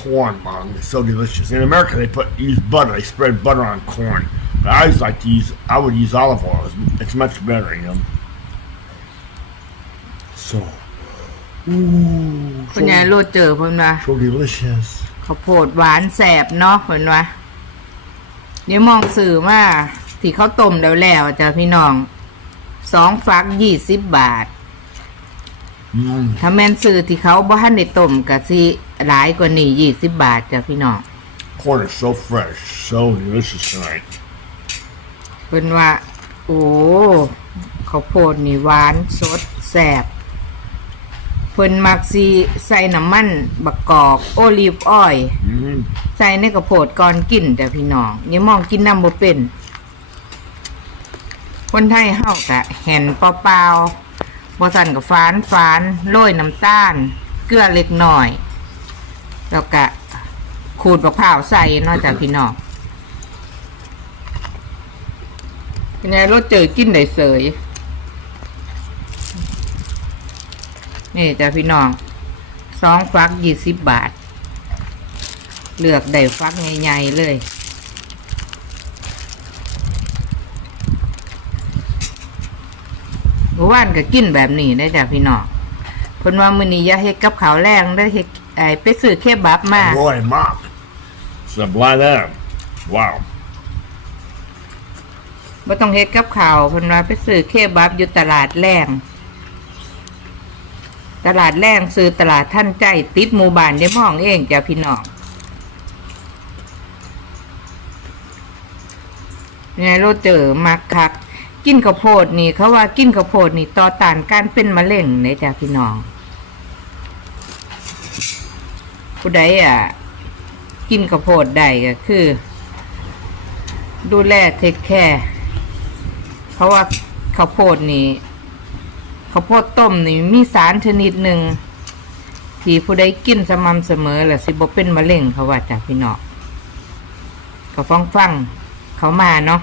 corn, mom. It's so delicious. In America, they put use butter. They spread butter on corn. But I always like to use. I would use olive oil. It's, it's much better, you know. So, ooh, คุณยาย so, โรดเจอเพิ่นว่า so delicious. ข้าวโพดหวานแสบเนาะเพิ่นว่าเดี๋ยวมองสื่อมาที่เขาต้มแล้วแล้วจ้ะพี่น้องสองฟักยี่สิบบาท Mm. ถ้าแม่นซื้อที่เขาบ่ทันได้ต้มก็สิ หลายกว่านี้ยี่สิบบาทจ้ะพี่น้อง Corn is so fresh, so delicious tonight. เพิ่นว่า โอ้ข้าวโพดนี่หวานสดแสบเพิ่นมักสิใส่น้ำมันบักกอกโอลีฟออยล์ Mm. ใส่ในกระโพดก่อนกินแต่พี่น้องอย่ามองกินน้ำบ่เป็น คนไทยเฮากะแห่นเปล่าๆบ่สั่นกับฟานฟานโรยน้ำตาล เกลือเล็กน้อย แล้วก็ขูดบักพร้าวใส่เนาะจ้ะพี่น้องเป็นไงรสเจอกินได้เสยนี่จ้ะพี่น้องสองฟักยี่สิบบาท เลือกได้ฟักใหญ่ๆเลยเมื่านก็กินแบบนี้ได้จ้ะพี่น้องเพิ่นว่ามื้อนี้อย่าเฮ็ดกับข้าวแรงได้เฮ็ด ไอ้ไปซื้อเคบับมา Boy, mom. Something like that. Wow. บ่ต้องเฮ็ดกับข้าวเพิ่นว่าไปซื้อเคบับอยู่ตลาดแรงตลาดแรงซื้อตลาดท่านใจ ติดหมู่บ้านได้มองเองจ้ะพี่น้องไงโรเจอมักคัก กินข้าวโพดนี่ เขาว่ากินข้าวโพดนี่ต่อต้านการเป็นมะเร็งเด้จ้ะพี่น้อง ผู้ใดอะ กินข้าวโพดได้ก็คือ ดูแลเทคแคร์เพราะว่าข้าวโพดนี่ข้าวโพดต้มนี่มีสารชนิดหนึ่งที่ผู้ใดกินสม่ำเสมอและสิบ่เป็นมะเร็งเขาว่าจ้ะพี่น้องก็ฟังฟังเขามาเนาะ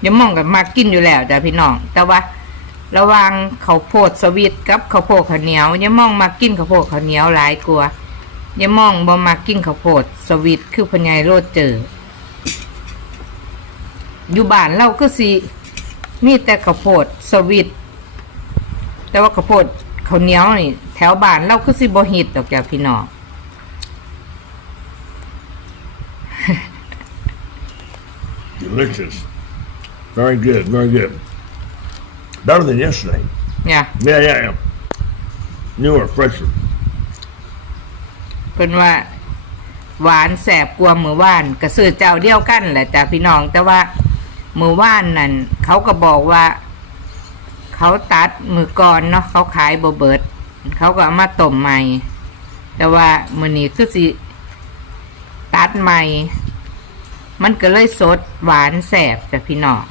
เดี๋ยวมองกับมากินอยู่แล้วจ้ะพี่น้อง แต่ว่า ระวังข้าวโพดสวิตกับข้าวโพดข้าวเหนียวอย่ามองมากินข้าวโพดข้าวเหนียวหลายกลัวอย่ามองบ่มากินข้าวโพดสวิตคือพญายโรดเจอ อยู่บ้านเราก็สิมีแต่ข้าวโพดสวิตแต่ว่าข้าวโพดข้าวเหนียวนี่แถวบ้านเราก็สิบ่ฮิตดอกจ้ะพี่น้อง Delicious. Very good, very good. Better than yesterday. เนี่ย Yeah, yeah, yeah. Newer, fresher. เพิ่นว่า หวานแสบกว่ามือว่านกระสือเจ้าเดียวกันแหละจ้ะพี่น้อง แต่ว่ามือว่านนั่นเขาก็บอกว่า เขาตัดมือก่อนเนาะเขาขายบเบิด เขาก็เอามาต้มใหม่ แต่ว่ามือนี้คือสิตัดใหม่ มันก็เลยสดหวานแสบจ้ะพี่น้อง